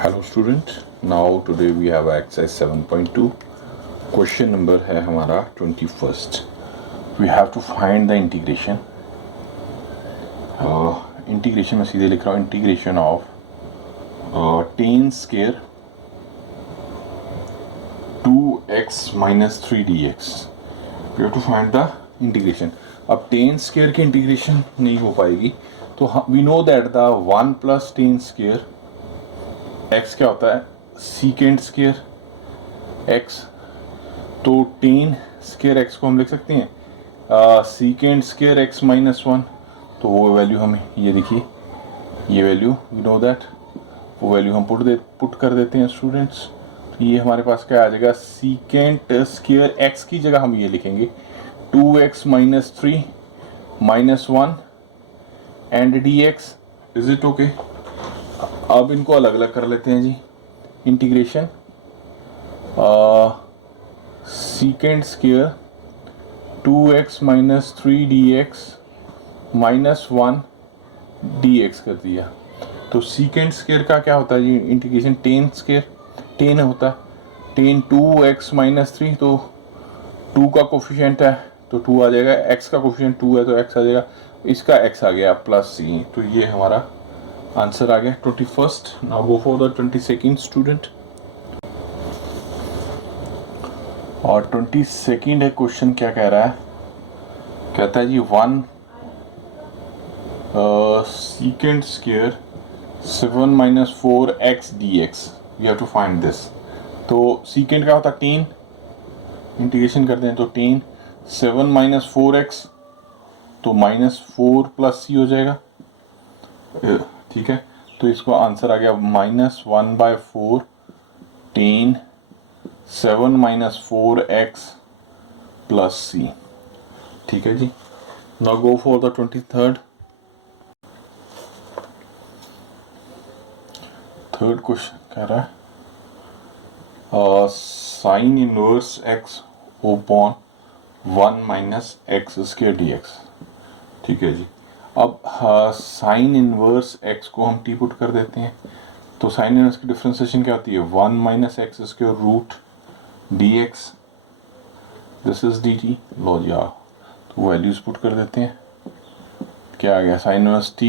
Hello student, now today we have exercise 7.2. Question number है हमारा 21st. We have to find the integration. Integration में सीधे लिख रहा हूँ, integration of tan square 2x minus 3 dx. We have to find the integration. अब tan square की integration नहीं हो पाएगी, तो we know that the 1 plus tan square x क्या होता है, सीकेंट स्क्वायर x, तो टेन स्क्वायर x को हम लिख सकते हैं सीकेंट स्क्वायर x माइनस 1, तो वो वैल्यू हमें ये देखिए, ये वैल्यू वी नो दैट, वो वैल्यू हम पुट कर देते हैं स्टूडेंट्स. तो ये हमारे पास क्या आ जाएगा, सीकेंट स्क्वायर x की जगह हम ये लिखेंगे 2x minus 3 minus 1 and dx. Is it okay? अब इनको अलग अलग कर लेते हैं जी. Integration secant square 2x minus 3 dx minus 1 dx कर दिया. तो सीकेंट स्क्वायर का क्या होता है जी इंटीग्रेशन, टेन स्क्वायर, टेन होता है, टेन 2x माइनस 3, तो 2 का कोफिशिएंट है तो 2 आ जाएगा, x का कोफिशिएंट 2 है तो x आ जाएगा, इसका x आ गया प्लस c. तो ये हमारा आंसर आ गया 21st. Now go for the 22nd student. और 22nd है क्वेश्चन, क्या कह रहा है, कहता है जी 1 secant square 7 minus 4x dx. We have to find this. तो सीकेंट क्या होता है, टेन, इंटीग्रेशन करते हैं तो टेन 7 माइनस 4x, तो माइनस 4 प्लस c हो जाएगा, ठीक है. तो इसको आंसर आ गया minus 1/4 tan 7 minus 4x plus c. ठीक है जी. Now go for the 23rd. Third question कह रहा है sine inverse x upon 1 minus x square dx. ठीक है जी. अब साइन इनवर्स x को हम टी पुट कर देते हैं, तो साइन इनवर्स की डिफ्रेंसिएशन क्या होती है, 1 minus x square root dx, this is dt. लो जी, तो वैल्यूज पुट कर देते हैं, क्या आ गया, sine inverse t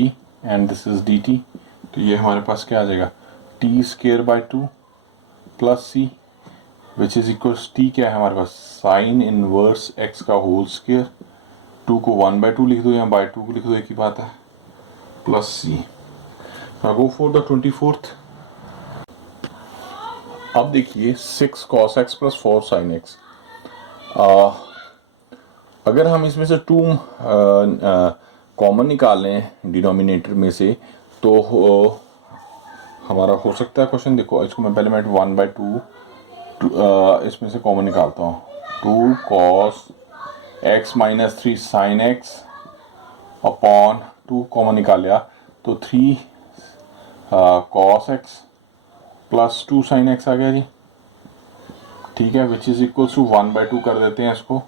and this is dt. तो ये हमारे पास क्या आ जाएगा, t square by 2 plus c which is equals t क्या है हमारे पास, साइन इनवर्स x का होल स्क्वायर, 2 को 1/2 लिख दो या बाय 2 को लिख दो, एक ही बात है, plus c. Go for the 24th. अब देखिए 6 cos x plus 4 sin x. अगर हम इसमें से 2 कॉमन निकाल लें डिनोमिनेटर में से, तो हमारा हो सकता है क्वेश्चन, देखो इसको मैं पहले 1/2 इसमें से कॉमन निकालता हूँ, 2 cos x minus 3 sine x upon 2 common निकाल लिया तो 3 cos x plus 2 sine x आ गया जी. ठीक है, विच इज इक्वल टू 1/2 कर देते हैं इसको,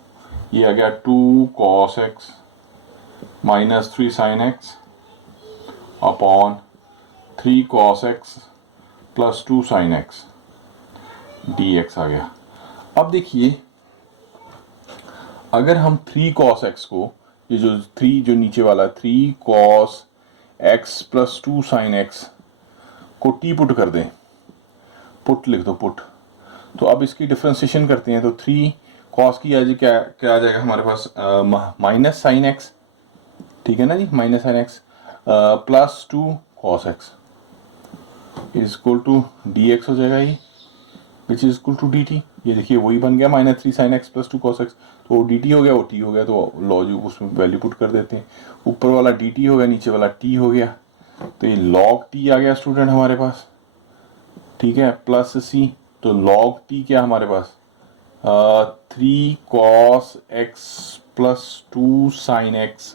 ये आ गया 2 cos x minus 3 sine x upon 3 cos x plus 2 sine x dx आ गया. अब देखिए अगर हम 3 cos x को, ये जो 3 जो नीचे वाला 3 cos x plus 2 sine x को t पुट कर दें, पुट लिख दो पुट, तो अब इसकी डिफ्रेंसिएशन करते हैं तो 3 cos की आज क्या क्या आ जाएगा हमारे पास, माइनस साइन x, ठीक है ना जी, minus sine x plus 2 cos x is equal to dx हो जाएगा ये, which is equal to dt. ये देखिए वही बन गया minus 3 sine x plus 2 cos x, तो वो dt हो गया, वो t हो गया, तो लॉजिक उसमें वैल्यू पुट कर देते हैं, ऊपर वाला dt हो गया, नीचे वाला t हो गया, तो ये log t आ गया स्टूडेंट हमारे पास, ठीक है, प्लस c. तो log t क्या हमारे पास, 3 cos x plus 2 sine x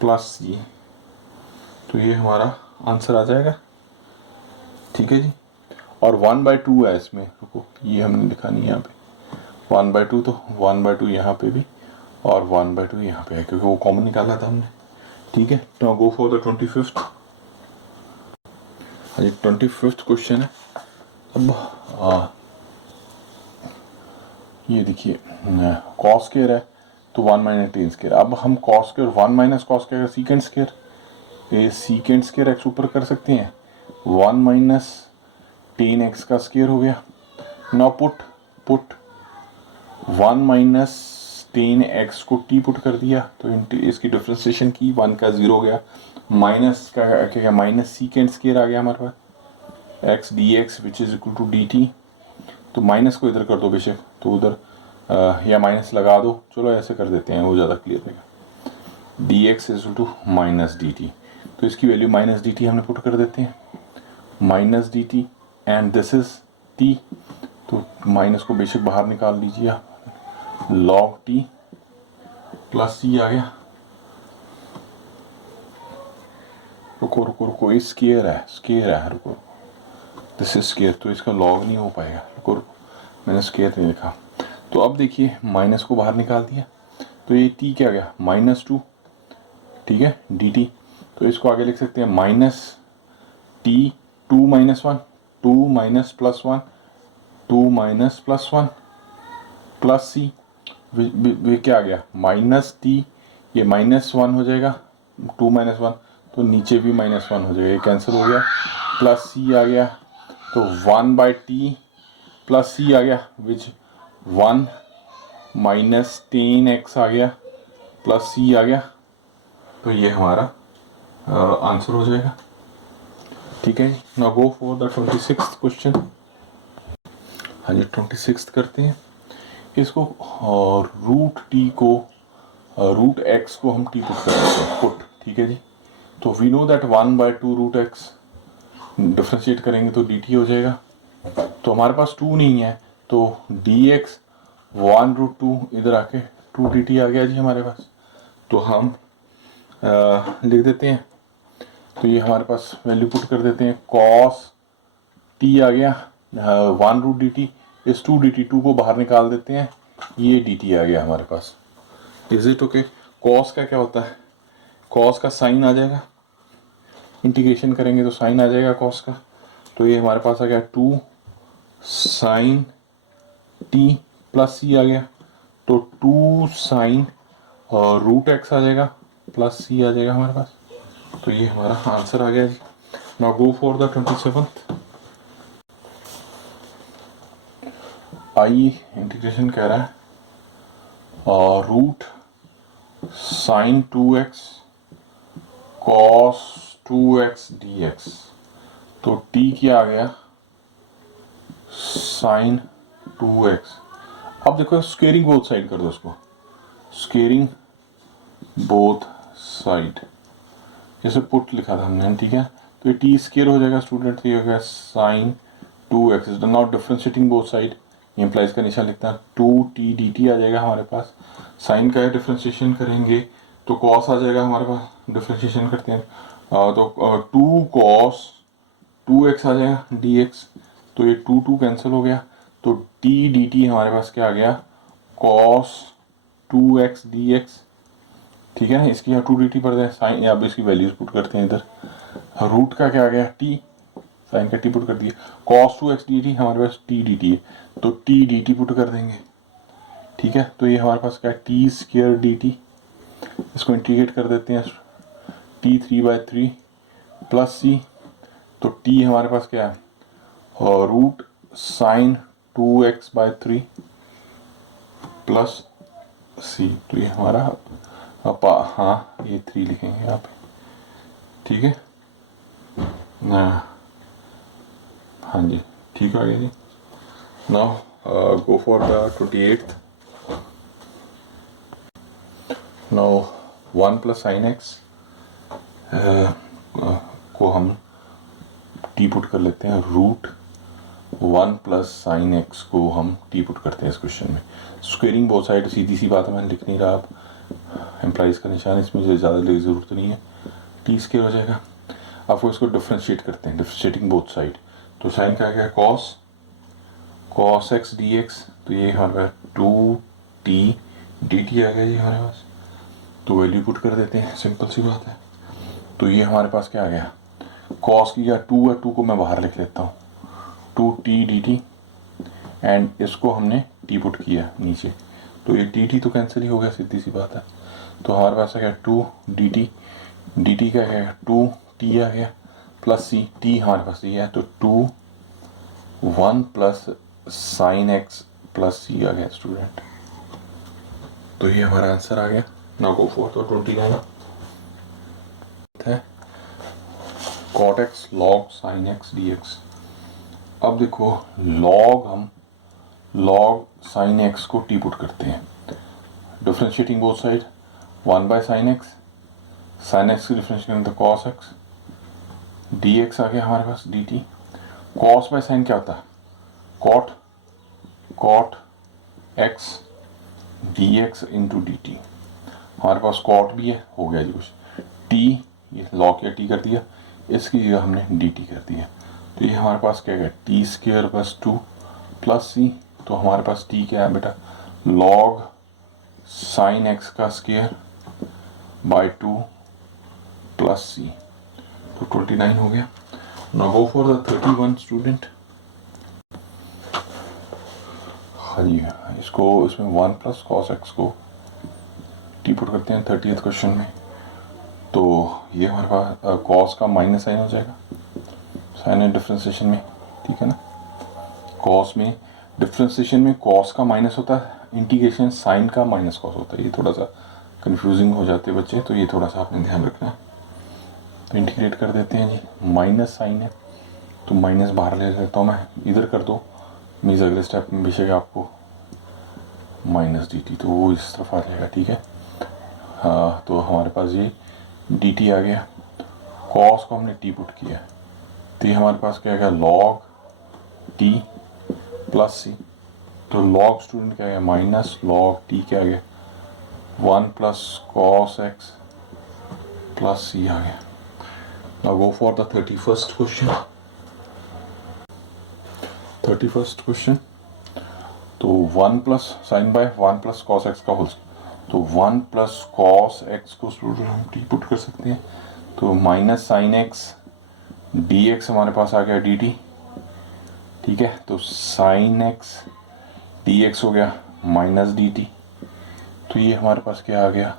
plus c. तो ये हमारा आंसर आ जाएगा. ठीक है जी. और 1/2 है इसमें, रुको ये हमने लिखा नहीं यहाँ पे 1/2, तो 1/2 यहाँ पे भी और 1/2 यहाँ पे है, क्योंकि वो कॉमन निकाला था हमने. ठीक है. Now go for the 25th. हाँ जी 25th क्वेश्चन है। अब ये देखिए कॉस स्क्वायर है तो 1 माइनस टेन स्क्वायर। अब हम cos square 1 minus cos square secant square, ये सीकेंड स्क्वायर एक्स ऊपर कर सकते हैं, 1 माइनस टेन एक्स का स्क्वायर हो गया। Now put 1 minus ten x को टी पुट कर दिया तो इसकी डिफ्रेंसिएशन की, 1 का 0 हो गया, माइनस का क्या क्या माइनस सीकेंड स्क्वायर आ गया हमारे पास, x d x which is equal to d t. तो माइनस को इधर कर दो बेशक, तो उधर या माइनस लगा दो, चलो ऐसे कर देते हैं वो ज़्यादा क्लियर रहेगा। D x is to minus d t, तो इसकी वैल्यू माइनस डी टी हमने पुट कर देते हैं, minus d t and this is t, तो माइनस को बेशक बाहर निकाल लीजिए आप, लॉग टी प्लस सी आ गया। रुको रुको रुको, ये स्क्वायर है रुको, दिस इज स्क्वायर, तो इसका लॉग नहीं हो पाएगा, रुको मैंने स्क्वायर नहीं लिखा। तो अब देखिए माइनस को बाहर निकाल दिया तो ये टी क्या गया -2, ठीक है डी टी। तो इसको आगे लिख सकते हैं minus t 2 minus 1, 2 minus plus 1, 2 minus plus 1 plus c, वे क्या आ गया माइनस टी, ये -1 हो जाएगा, 2 माइनस 1 तो नीचे भी -1 हो जाएगा, ये कैंसिल हो गया, प्लस सी आ गया, तो 1 बाई टी प्लस सी आ गया विच 1 माइनस टेन एक्स आ गया प्लस सी आ गया, तो ये हमारा आंसर हो जाएगा। ठीक है, now go for the 26th question. हाँ जी 26th करते हैं इसको, और रूट टी को रूट एक्स को हम टी पुट कर देते हैं पुट, ठीक है जी। तो we know that 1 by 2 root x, differentiate करेंगे तो डी टी हो जाएगा। तो हमारे पास 2 नहीं है तो डी एक्स 1√2 इधर आके 2 डी टी आ गया जी हमारे पास, तो हम लिख देते हैं, तो ये हमारे पास वैल्यू पुट कर देते हैं, कॉस टी आ गया 1√dt इस 2dt, 2 को बाहर निकाल देते हैं, ये dt आ गया हमारे पास। Is it okay? कॉस का क्या होता है, कॉस का साइन आ जाएगा, इंटीग्रेशन करेंगे तो साइन आ जाएगा कॉस का, तो ये हमारे पास आ गया 2 साइन टी प्लस सी आ गया, तो 2 साइन और रूट एक्स आ जाएगा प्लस सी आ जाएगा हमारे पास, तो ये हमारा आंसर आ गया जी। Now go for the 27th। I integration कह रहा है और root sine 2x cos 2x dx, तो t क्या आ गया साइन 2x। अब देखो स्क्वेयरिंग बोथ साइड कर दो उसको, स्क्वेयरिंग बोथ साइड, जैसे पुट लिखा था हमने, ठीक है। तो ये टी स्क्वेयर हो जाएगा स्टूडेंट, तो ये हो गया sine 2x, not differentiating both side, implies का निशान लिखता है, 2t dt आ जाएगा हमारे पास। साइन का डिफरेंशिएशन करेंगे तो कॉस आ जाएगा हमारे पास, डिफरेंशिएशन करते हैं तो 2 कॉस 2x आ जाएगा dx, तो ये 2 कैंसिल हो गया, तो t dt हमारे पास क्या आ गया कॉस 2x dx, ठीक है। इसकी यहाँ 2dt पढ़ते हैं, साइन अब इसकी वैल्यूज पुट करते हैं इधर, रूट का क्या आ गया t, साइन का t पुट कर दिया, cos 2x dt हमारे पास t dt है तो t dt पुट कर देंगे, ठीक है। तो ये हमारे पास क्या है t स्क्वायर dt, इसको इंटीग्रेट कर देते हैं, t 3/3 प्लस c, तो t हमारे पास क्या है और root sign 2x/3 plus c, तो ये हमारा हाँ ये 3 लिखेंगे यहाँ पे, ठीक है ना, हाँ जी ठीक आ गया जी। Now go for the 28th। Now 1 plus sine x को हम टी पुट कर लेते हैं, रूट 1 प्लस साइन एक्स को हम टी पुट करते हैं इस क्वेश्चन में। स्क्वेयरिंग बोथ साइड सीधी सी बात है, मैंने लिख नहीं रहा, आप एम्प्लाइज का निशान इसमें ज़्यादा लेने की ज़रूरत नहीं है, टी स्क्वायर हो जाएगा। आपको इसको डिफ्रेंशिएट करते हैं, डिफ्रेंशिएटिंग बोथ साइड, तो साइन का क्या है कॉस एक्स डी एक्स, तो ये हमारा 2t dt आ गया जी हमारे पास, तो वैल्यू पुट कर देते हैं, सिंपल सी बात है। तो ये हमारे पास क्या आ गया कॉस की क्या 2 है, 2 को मैं बाहर लिख लेता हूँ, 2t dt, एंड इसको हमने t पुट किया नीचे, तो ये dt तो कैंसिल ही हो गया, सीधी सी बात है। तो हमारे पास आ गया 2 dt, dt क्या गया 2t आ गया प्लस c, t हमारे पास ये है तो 2 1 plus sine x plus c आ गया स्टूडेंट। तो ये हमारा आंसर आ गया। नाउ गो फॉर तो 29 है cot x log sin x dx। अब देखो हम log sin x को t पुट करते हैं, differentiating both side, 1 by sine x, sine x की डिफ्रेंशिएट करें तो cos x, dx आ गया हमारे पास dt। cos बाय साइन क्या होता है, cot x dx into dt। हमारे पास cot भी है, हो गया जी कुछ, t ये log या t कर दिया, इसकी जगह हमने dt कर दिया, तो ये हमारे पास क्या है T square plus 2 plus c. तो हमारे पास t क्या है बेटा, log साइन एक्स का स्क्वायर बाय 2 प्लस सी, तो 29 हो गया। Now go for the 31 student. हाँ जी, इसको इसमें 1 प्लस कॉस एक्स को टी पुट करते हैं 30th क्वेश्चन में। तो ये हमारे पास कॉस का माइनस साइन हो जाएगा, साइन एंड डिफ्रेंसिएशन में, ठीक है ना। कॉस में डिफ्रेंसिएशन में कॉस का माइनस होता है, इंटीग्रेशन साइन का माइनस कॉस होता है। ये थोड़ा सा कंफ्यूजिंग हो जाते हैं बच्चे, तो ये थोड़ा सा आपने ध्यान रखना है। तो इंटीग्रेट कर देते हैं जी, माइनस साइन है तो माइनस बाहर ले लेता हूँ मैं, इधर कर दो मीन्स अगले स्टेप में बेशक आपको माइनस डी टी, तो वो इस तरफ आ जाएगा, ठीक है। हाँ, तो हमारे पास ये डी टी आ गया, कॉस को हमने टी पुट किया, तो ये हमारे पास क्या आएगा लॉग टी प्लस सी। तो लॉग स्टूडेंट क्या है माइनस लॉग टी क्या आ गया 1 plus cos x plus c आ गया। Now go for the 31st question. 31st question, तो 1 plus sine by 1 plus cos x का होल, तो 1 प्लस कॉस एक्स को स्टूडेंट हम टी पुट कर सकते हैं, तो minus sine x d x हमारे पास आ गया डी टी, ठीक है। तो साइन एक्स डी एक्स हो गया माइनस डी टी, तो ये हमारे पास क्या आ गया,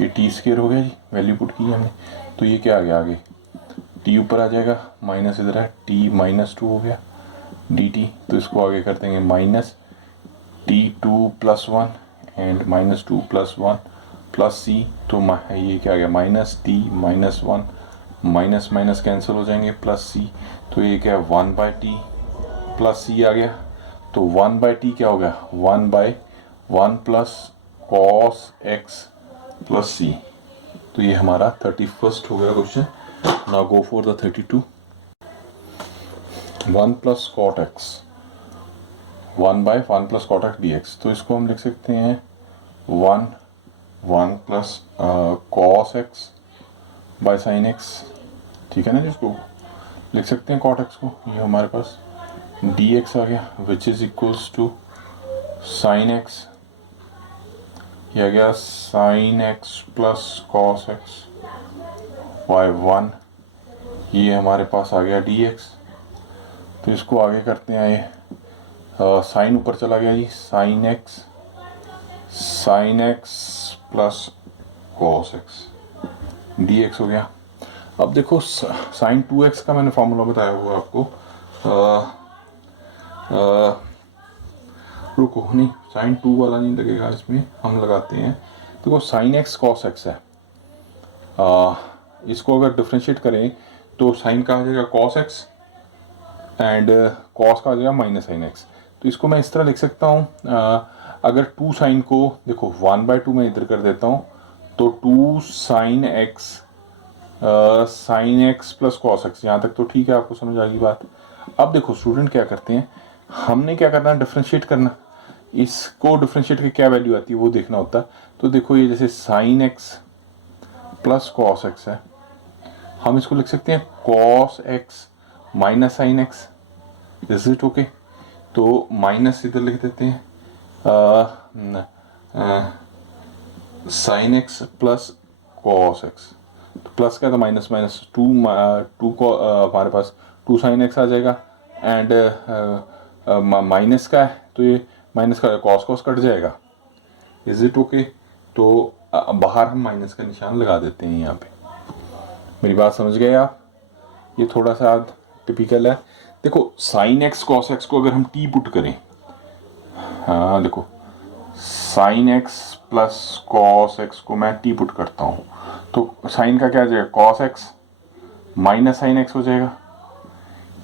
ये टी स्क्वायर हो गया जी, वैल्यू पुट की हमने, तो ये क्या आ गया आगे, टी ऊपर आ जाएगा, माइनस इधर है, टी माइनस 2 हो गया डी टी, तो इसको आगे कर देंगे minus t 2 plus 1 and minus 2 plus 1 plus c. तो ये क्या आ गया minus t minus 1, minus minus cancel हो जाएंगे, प्लस सी, तो ये क्या 1 बाई टी प्लस सी आ गया। तो 1 बाई टी क्या हो गया 1 by 1 plus cos x plus c. तो ये हमारा 31st हो गया क्वेश्चन। Now go for the 32। 1 plus cot x 1 by 1 plus cot x d x, तो इसको हम लिख सकते हैं 1 plus cos x by sine x, ठीक है ना, जिसको लिख सकते हैं कॉट एक्स को, ये हमारे पास डी एक्स आ गया which is equals to sine x, ये आ गया sine x plus cos x by 1, ये हमारे पास आ गया डी एक्स। तो इसको आगे करते हैं, ये साइन ऊपर चला गया जी, sine x plus cos x d x हो गया। अब देखो साइन 2x का मैंने फॉर्मूला बताया हुआ आपको, रुको नहीं, साइन 2 वाला नहीं लगेगा इसमें, हम लगाते हैं। देखो साइन एक्स कॉस एक्स है, इसको अगर डिफ्रेंशिएट करें तो साइन का आ जाएगा कॉस एक्स एंड कॉस का आ जाएगा माइनस साइन एक्स। तो इसको मैं इस तरह लिख सकता हूँ, अगर 2 साइन को देखो 1/2 मैं इधर कर देता हूँ, तो 2 sign x plus cos x, यहाँ तक तो ठीक है, आपको समझ आ गई बात। अब देखो स्टूडेंट क्या करते हैं, हमने क्या करना है डिफ्रेंशिएट करना, इसको डिफ्रेंशिएट की क्या वैल्यू आती है वो देखना होता है। तो देखो ये जैसे sign x plus cos x है, हम इसको लिख सकते हैं cos x minus sine x, is it okay. तो माइनस इधर लिख देते हैं sine x plus cos x, तो प्लस का तो माइनस माइनस टू, टू को हमारे पास टू साइन एक्स आ जाएगा, एंड माइनस का है तो ये माइनस का कॉस कॉस कट जाएगा। Is it okay? तो बाहर हम माइनस का निशान लगा देते हैं यहाँ पे। मेरी बात समझ गए आप? ये थोड़ा सा टिपिकल है। देखो साइन एक्स कॉस एक्स को अगर हम टी पुट करें, हाँ देखो sign x plus cos x को मैं टी पुट करता हूँ, तो साइन का क्या आ जाएगा, cos x minus sine x हो जाएगा,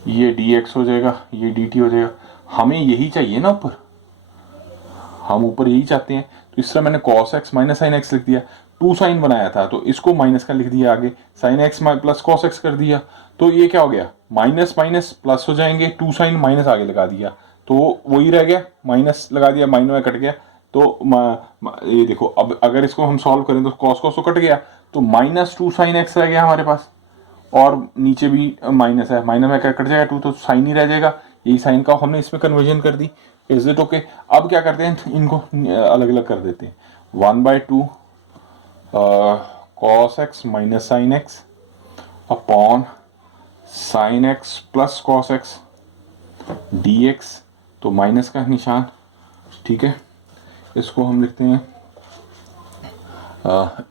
ये डी एक्स हो जाएगा, ये डी टी हो जाएगा। हमें यही चाहिए ना ऊपर, हम ऊपर यही चाहते हैं। तो इस तरह मैंने cos x minus sine x लिख दिया, टू साइन बनाया था तो इसको माइनस का लिख दिया, आगे sign x plus cos x कर दिया, तो ये क्या हो गया, माइनस माइनस प्लस हो जाएंगे, टू साइन माइनस आगे लगा दिया तो वही रह गया, माइनस लगा दिया, माइनस में कट गया। तो ये देखो, अब अगर इसको हम सॉल्व करें तो कॉस कॉस तो कट गया, तो माइनस टू साइन एक्स रह गया हमारे पास, और नीचे भी माइनस है, माइनस में क्या कट जाएगा, टू तो साइन ही रह जाएगा, यही साइन का हमने इसमें कन्वर्जन कर दी। Is it okay? अब क्या करते हैं, इनको अलग अलग कर देते हैं। 1/2 cos x minus sine x upon sine x plus cos x d x, तो माइनस का निशान, ठीक है। इसको हम लिखते हैं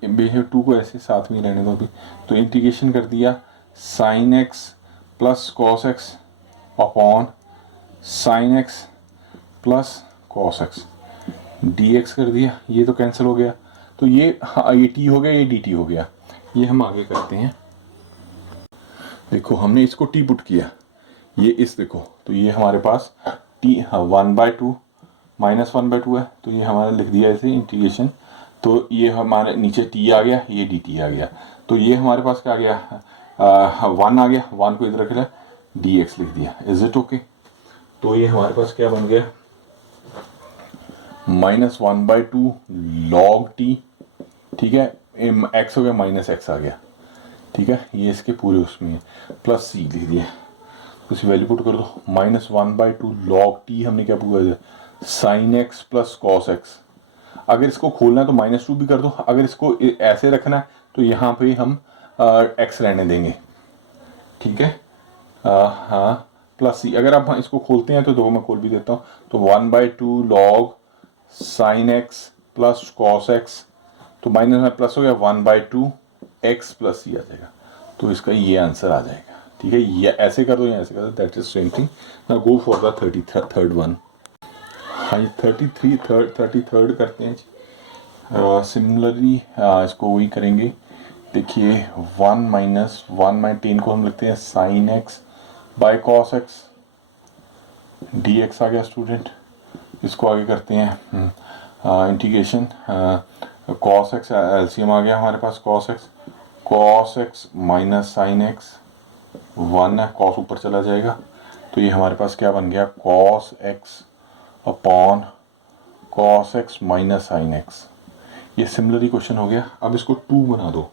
बेहद टू को ऐसे साथ में रहने दो अभी, तो इंटीग्रेशन कर दिया sign x plus cos x upon sine x plus cos x d x कर दिया, ये तो कैंसिल हो गया, तो ये टी हो गया, ये डी टी हो गया। ये हम आगे करते हैं। देखो हमने इसको टी पुट किया, ये इस देखो, तो ये हमारे पास टी 1/2 माइनस 1/2 है, तो ये हमारा लिख दिया ऐसे इंटीग्रेशन, तो ये हमारे नीचे टी आ गया, ये डी टी आ गया, तो ये हमारे पास क्या आ गया, 1 आ गया, 1 को इधर रख लिया, डी एक्स लिख दिया। Is it okay? तो ये हमारे पास क्या बन गया, -1/2 लॉग टी, ठीक है, एक्स हो गया माइनस एक्स आ गया, ठीक है, ये इसके पूरे उसमें है, प्लस सी लिख दिया, उसी वैल्यू पुट कर दो, -1/2 लॉग टी हमने क्या पूरा दिया, sign x plus cos x. अगर इसको खोलना है तो -2 भी कर दो, अगर इसको ऐसे रखना है तो यहाँ पे हम एक्स रहने देंगे, ठीक है, हाँ प्लस सी। अगर आप इसको खोलते हैं तो दो मैं खोल भी देता हूँ, तो 1/2 log sign x plus cos x, तो माइनस में प्लस हो गया, 1/2 एक्स प्लस सी आ जाएगा, तो इसका ये आंसर आ जाएगा, ठीक है। ये ऐसे कर दो या ऐसे कर दो, that is same thing. Now go for the 33rd one. हाँ 33rd करते हैं जी। सिमिलरली इसको वही करेंगे, देखिए 1 - 1/10 को हम लिखते हैं sine x by cos x, d x आ गया स्टूडेंट। इसको आगे करते हैं इंटीग्रेशन, कॉस एक्स एलसीएम आ गया हमारे पास, cos x minus sine x, 1 है, कॉस ऊपर चला जाएगा, तो ये हमारे पास क्या बन गया, cos x upon cos x minus sine x. ये सिमिलरली क्वेश्चन हो गया। अब इसको 2 बना दो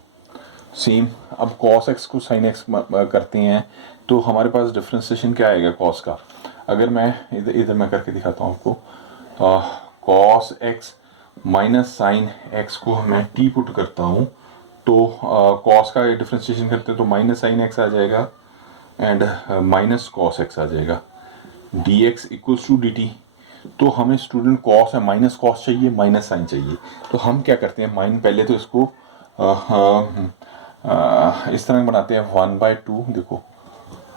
सेम। अब कॉस एक्स को साइन एक्स करते हैं तो हमारे पास डिफ्रेंसिएशन क्या आएगा कॉस का, अगर मैं इधर मैं करके दिखाता हूँ आपको, cos x minus sine x को मैं टी पुट करता हूँ, तो कॉस का डिफ्रेंसिएशन करते हैं तो माइनस साइन एक्स आ जाएगा एंड माइनस कॉस एक्स आ जाएगा, d x equals to d t. तो हमें स्टूडेंट कॉस है, माइनस कॉस चाहिए, माइनस साइन चाहिए, तो हम क्या करते हैं, पहले तो इसको इस तरह बनाते हैं 1/2, देखो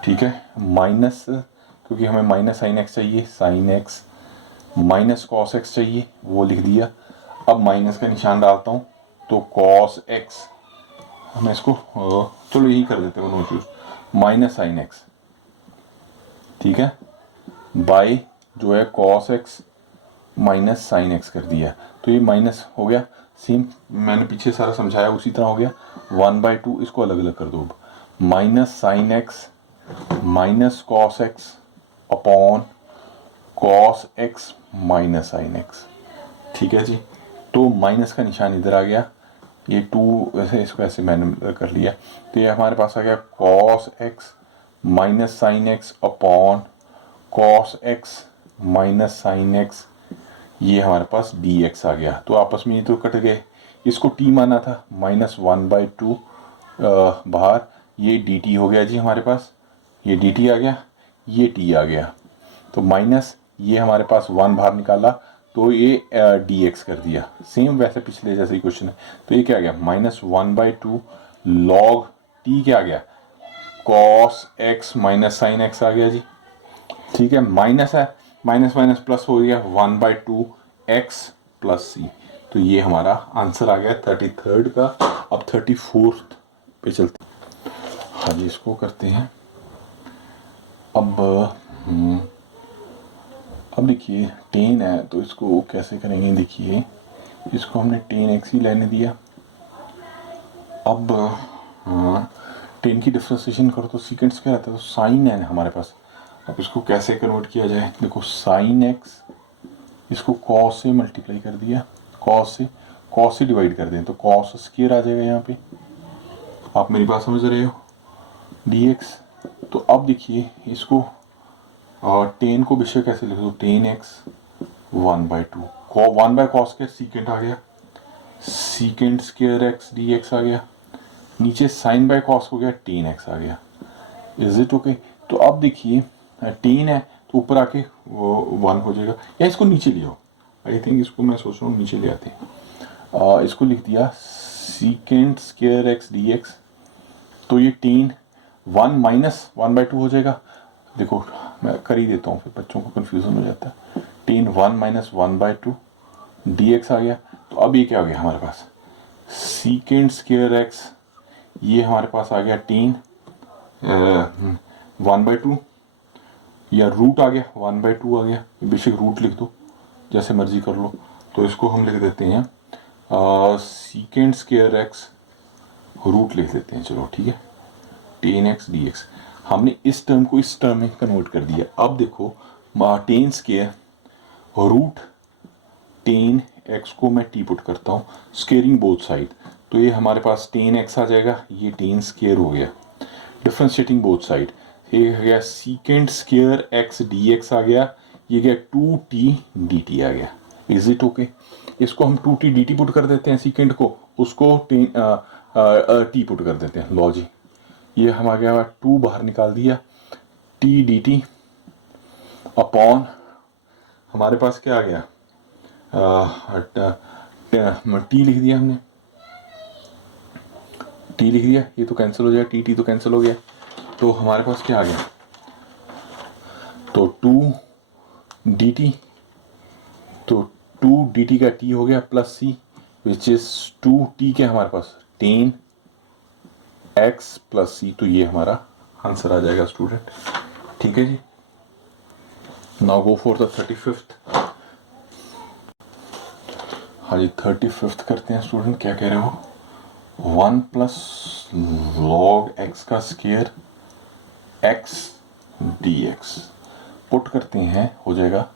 ठीक है, माइनस, क्योंकि हमें माइनस साइन एक्स चाहिए, sine x minus cos x चाहिए, वो लिख दिया। अब माइनस का निशान डालता हूँ, तो कॉस एक्स, हमें इसको चलो यही कर देते हैं, no issues, minus sine x, ठीक है, बाय जो है cos x minus sine x कर दिया, तो ये माइनस हो गया, सेम मैंने पीछे सारा समझाया उसी तरह हो गया। 1/2 इसको अलग अलग कर दो, minus sine x minus cos x upon cos x minus sine x, ठीक है जी। तो माइनस का निशान इधर आ गया, ये 2 वैसे इसको ऐसे मैंने कर लिया, तो ये हमारे पास आ गया cos x minus sine x upon cos x minus sine x, ये हमारे पास डी एक्स आ गया। तो आपस में ये तो कट गए, इसको टी माना था, -1/2 बाहर, ये डी टी हो गया जी हमारे पास, ये डी टी आ गया, ये टी आ गया, तो माइनस ये हमारे पास 1 बाहर निकाला तो ये डी एक्स कर दिया, सेम वैसे पिछले जैसे ही क्वेश्चन है। तो ये क्या आ गया -1/2 लॉग टी क्या आ गया cos x minus sine x आ गया जी। ठीक है, माइनस है, माइनस माइनस प्लस हो गया 1/2 एक्स प्लस सी। तो ये हमारा आंसर आ गया 33rd का। अब 34th पे चलते हैं। हाँ जी, इसको करते हैं। अब अब देखिए 10 है तो इसको कैसे करेंगे। देखिए इसको हमने 10x ही लेने दिया। अब 10 की डिफ्रेंसिएशन करो तो सीकेंड स्क्वायर आता है, तो साइन है हमारे पास। अब इसको कैसे कन्वर्ट किया जाए, देखो साइन एक्स, इसको कॉस से मल्टीप्लाई कर दिया, कॉस से डिवाइड कर दें तो कॉस स्क्वायर आ जाएगा यहाँ पे। आप मेरी बात समझ रहे हो, dx। तो अब देखिए इसको और 10 को विषय कैसे लिख दो, 10x 1/2 1 बाय कॉस के सीकेंड आ गया, सीकेंड स्क्वायर एक्स dx आ गया, नीचे साइन बाय कॉस हो गया 10x आ गया। Is it okay. तो अब देखिए 10 है तो ऊपर आके वो 1 हो जाएगा, या इसको नीचे ले आओ। आई थिंक इसको मैं सोच रहा हूँ नीचे ले आते हैं। इसको लिख दिया सीकेंड स्क्वायर एक्स dx। तो ये 10 1 माइनस 1/2 हो जाएगा। देखो मैं कर ही देता हूँ, फिर बच्चों को कन्फ्यूजन हो जाता है। 10 1 माइनस 1/2 dx आ गया। तो अब ये क्या आ गया हमारे पास, सीकेंड स्क्वायर एक्स, ये हमारे पास आ गया 10 1/2, या रूट आ गया 1/2 आ गया, बेशक रूट लिख दो जैसे मर्जी कर लो। तो इसको हम लिख देते हैं सीकेंड स्क्वायर एक्स, रूट लिख देते हैं, चलो ठीक है, 10x dx। हमने इस टर्म को इस टर्म में कन्वर्ट कर दिया। अब देखो 10 स्क्वायर रूट 10x को मैं टी पुट करता हूँ स्क्वेयरिंग बोथ साइड, तो ये हमारे पास 10x आ जाएगा, ये 10 स्क्वायर हो गया, डिफ्रेंशिएटिंग बोथ साइड, ये हो गया सीकेंड स्क्वायर एक्स dx आ गया, ये गया 2t dt आ गया। Is it okay. इसको हम 2t dt पुट कर देते हैं, सीकेंड को, उसको टी पुट कर देते हैं। लॉ जी, ये हम आ गया 2 बाहर निकाल दिया, टी डी टी अपॉन हमारे पास क्या आ गया, टी लिख दिया हमने, टी लिख दिया, ये तो कैंसिल हो जाएगा, टी टी तो कैंसिल हो गया। तो हमारे पास क्या आ गया, तो 2 डी टी, तो 2 डी टी का टी हो गया plus C, which is 2t के हमारे पास 10 x प्लस सी। तो ये हमारा आंसर आ जाएगा स्टूडेंट। ठीक है जी, now go for the 35th। हाँ जी 35th करते हैं स्टूडेंट। क्या कह रहे हो, 1 प्लस लॉग एक्स का square x d x put करते हैं, हो जाएगा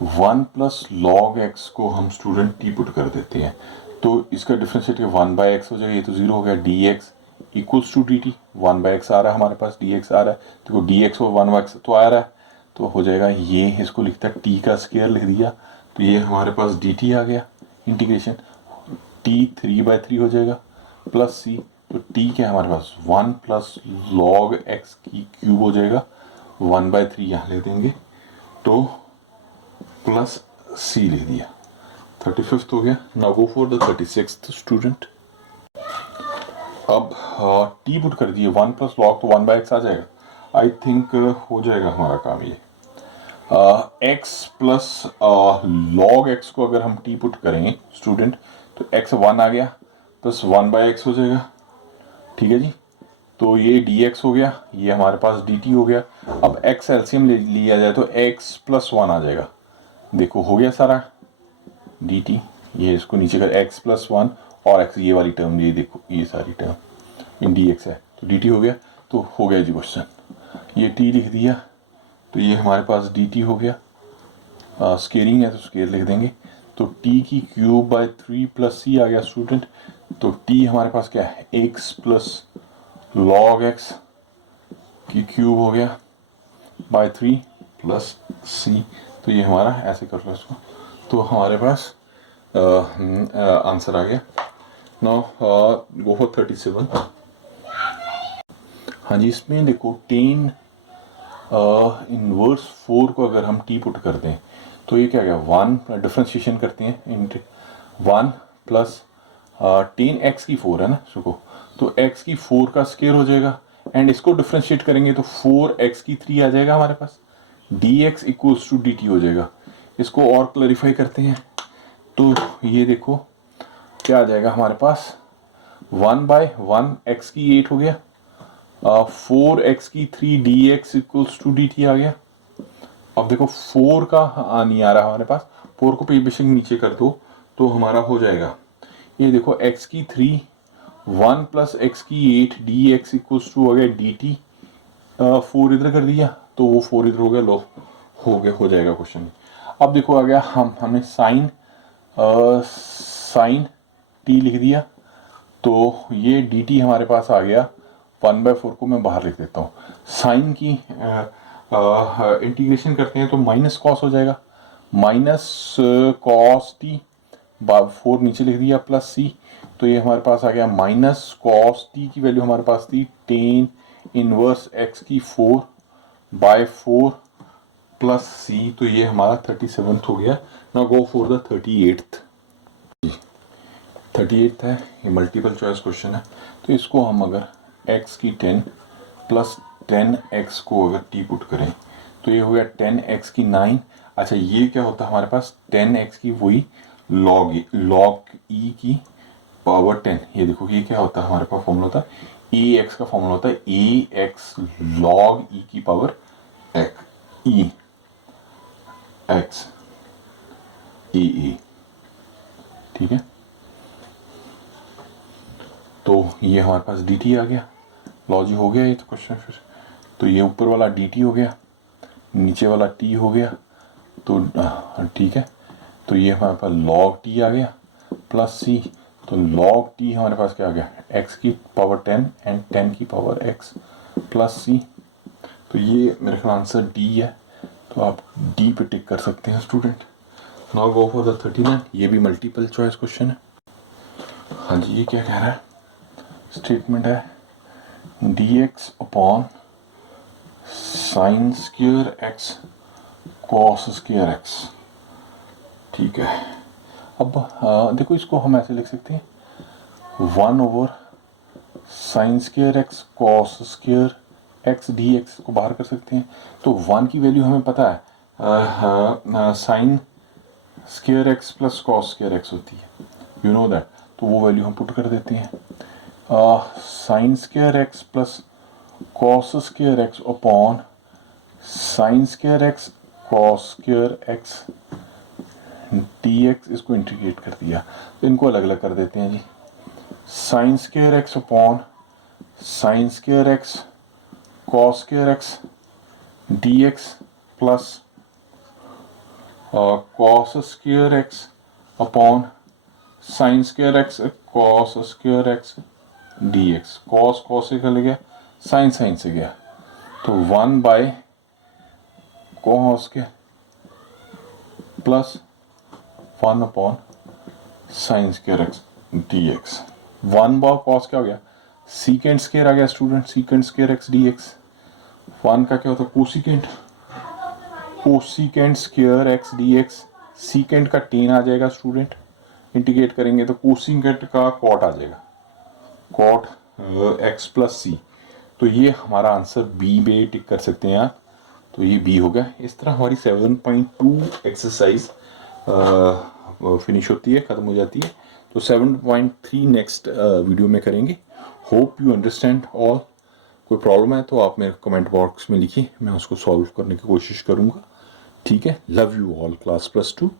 1 प्लस लॉग एक्स को हम स्टूडेंट टी पुट कर देते हैं, तो इसका डिफ्रेंशिएट 1/x हो जाएगा, ये तो 0 हो गया, d x equals to d t, 1/x आ रहा है हमारे पास, डी एक्स आ रहा है, देखो डी एक्स और 1x तो आ रहा है, तो हो जाएगा ये, इसको लिखता है टी का स्क्वायर लिख दिया, तो ये हमारे पास डी टी आ गया, इंटीग्रेशन टी 3/3 हो जाएगा प्लस सी। तो टी क्या है हमारे पास 1 प्लस लॉग एक्स की क्यूब हो जाएगा, 1/3 यहाँ लिख देंगे, तो प्लस सी लिख दिया। 35th हो गया। Now go for the 36th student. अब टी पुट कर दिए, 1 प्लस लॉग तो 1/x आ जाएगा, आई थिंक हो जाएगा हमारा काम ये। x प्लस लॉग x को अगर हम टी पुट करें स्टूडेंट, तो x 1 आ गया प्लस 1/x हो जाएगा। ठीक है जी, तो ये dx हो गया, ये हमारे पास dt हो गया। अब x एलसीएम ले लिया जाए तो x प्लस 1 आ जाएगा, देखो हो गया सारा dt, ये इसको नीचे कर x प्लस 1 और x ये वाली टर्म, ये देखो ये सारी टर्म इन dx है, तो dt हो गया, तो हो गया जी क्वेश्चन। ये t लिख दिया, तो ये हमारे पास dt हो गया, स्केयरिंग है तो स्केयर लिख देंगे, तो t की क्यूब बाय 3 प्लस c आ गया स्टूडेंट। तो t हमारे पास क्या है, x प्लस लॉग x की क्यूब हो गया बाय 3 प्लस c। तो ये हमारा, ऐसे कर लो इसको, तो हमारे पास आंसर आ गया। Now go for 37। हाँ जी, इसमें देखो टेन इनवर्स 4 को अगर हम टी पुट कर दें तो ये क्या गया, 1 डिफ्रेंशिएशन करते हैं इंट 1 प्लस 10 x की 4 है ना सुको, तो x की 4 का स्क्वायर हो जाएगा एंड इसको डिफ्रेंशिएट करेंगे तो 4x की 3 आ जाएगा हमारे पास, dx इक्वल्स टू dt हो जाएगा। इसको और क्लैरिफाई करते हैं तो ये देखो क्या आ जाएगा हमारे पास, 1/1 x की 8 हो गया, 4x की 3 dx इक्वल्स टू dt आ गया। अब देखो 4 का नहीं आ रहा हमारे पास, 4 को बेशक नीचे कर दो तो हमारा हो जाएगा, ये देखो x की 3 1 प्लस x की 8 dx इक्वल्स टू हो गया dt, 4 इधर कर दिया तो वो 4 इधर हो गया, लो हो जाएगा क्वेश्चन। अब देखो आ गया हमने साइन t लिख दिया तो ये dt हमारे पास आ गया, 1/4 को मैं बाहर लिख देता हूँ। साइन की इंटीग्रेशन करते हैं तो माइनस कॉस हो जाएगा, माइनस कॉस टी, 4 नीचे लिख दिया प्लस सी, तो ये हमारे पास आ गया माइनस कॉस टी की वैल्यू हमारे पास थी 10 इनवर्स x की 4/4 प्लस सी, तो ये हमारा 37th हो गया। Now go for the 38th। 38th है, ये मल्टीपल चॉइस क्वेश्चन है, तो इसको हम अगर x की 10 प्लस 10x को अगर t पुट करें तो ये हो गया 10x की 9। अच्छा ये क्या होता है हमारे पास, 10x की वही log e की पावर 10, ये देखो ये क्या होता है हमारे पास फॉर्मूला होता है, ax का फॉर्मूला होता है ax log e की पावर x a, ठीक है। तो ये हमारे पास dt आ गया, लॉजी हो गया ये तो क्वेश्चन फिर, तो ये ऊपर वाला dt हो गया, नीचे वाला t हो गया, तो ठीक है, तो ये हमारे पास log t आ गया प्लस c, तो log t हमारे पास क्या आ गया, x की पावर 10 एंड 10 की पावर x प्लस c, तो ये मेरे ख्याल आंसर d है, तो आप d पे टिक कर सकते हैं student. Now go for the 39, ये भी मल्टीपल चॉइस क्वेश्चन है। हाँ जी, ये क्या कह रहा है, स्टेटमेंट है dx upon sine square x cos square x, ठीक है। अब देखो इसको हम ऐसे लिख सकते हैं 1 over sign square x cos square x dx को बाहर कर सकते हैं, तो 1 की वैल्यू हमें पता है sign square x plus cos square x होती है, यू नो दैट, तो वो वैल्यू हम पुट कर देते हैं, sine square x plus cos square x upon sine square x cos square x dx, इसको इंटीग्रेट कर दिया तो इनको अलग अलग कर देते हैं जी, sine square x upon sine square x cos square x dx plus cos square x upon sine square x cos square x dx, cos cos से चले गया, साइन साइन से गया, तो 1 बाय कॉस के plus 1 upon sine square x dx, 1 by cos क्या हो गया, सीकेंट स्क्वायर आ गया student, secant square x dx, 1 का क्या होता है cosecant, cosecant square x dx, secant का 10 आ जाएगा स्टूडेंट, इंटीग्रेट करेंगे तो कोसिकेंट का कॉट आ जाएगा, कॉट x प्लस सी, तो ये हमारा आंसर बी पे टिक कर सकते हैं आप, तो ये बी हो गया। इस तरह हमारी 7.2 एक्सरसाइज फिनिश होती है, ख़त्म हो जाती है, तो 7.3 नेक्स्ट वीडियो में करेंगे। Hope you understand all. कोई प्रॉब्लम है तो आप मेरे कमेंट बॉक्स में लिखिए, मैं उसको सॉल्व करने की कोशिश करूँगा, ठीक है। Love you all, class +2।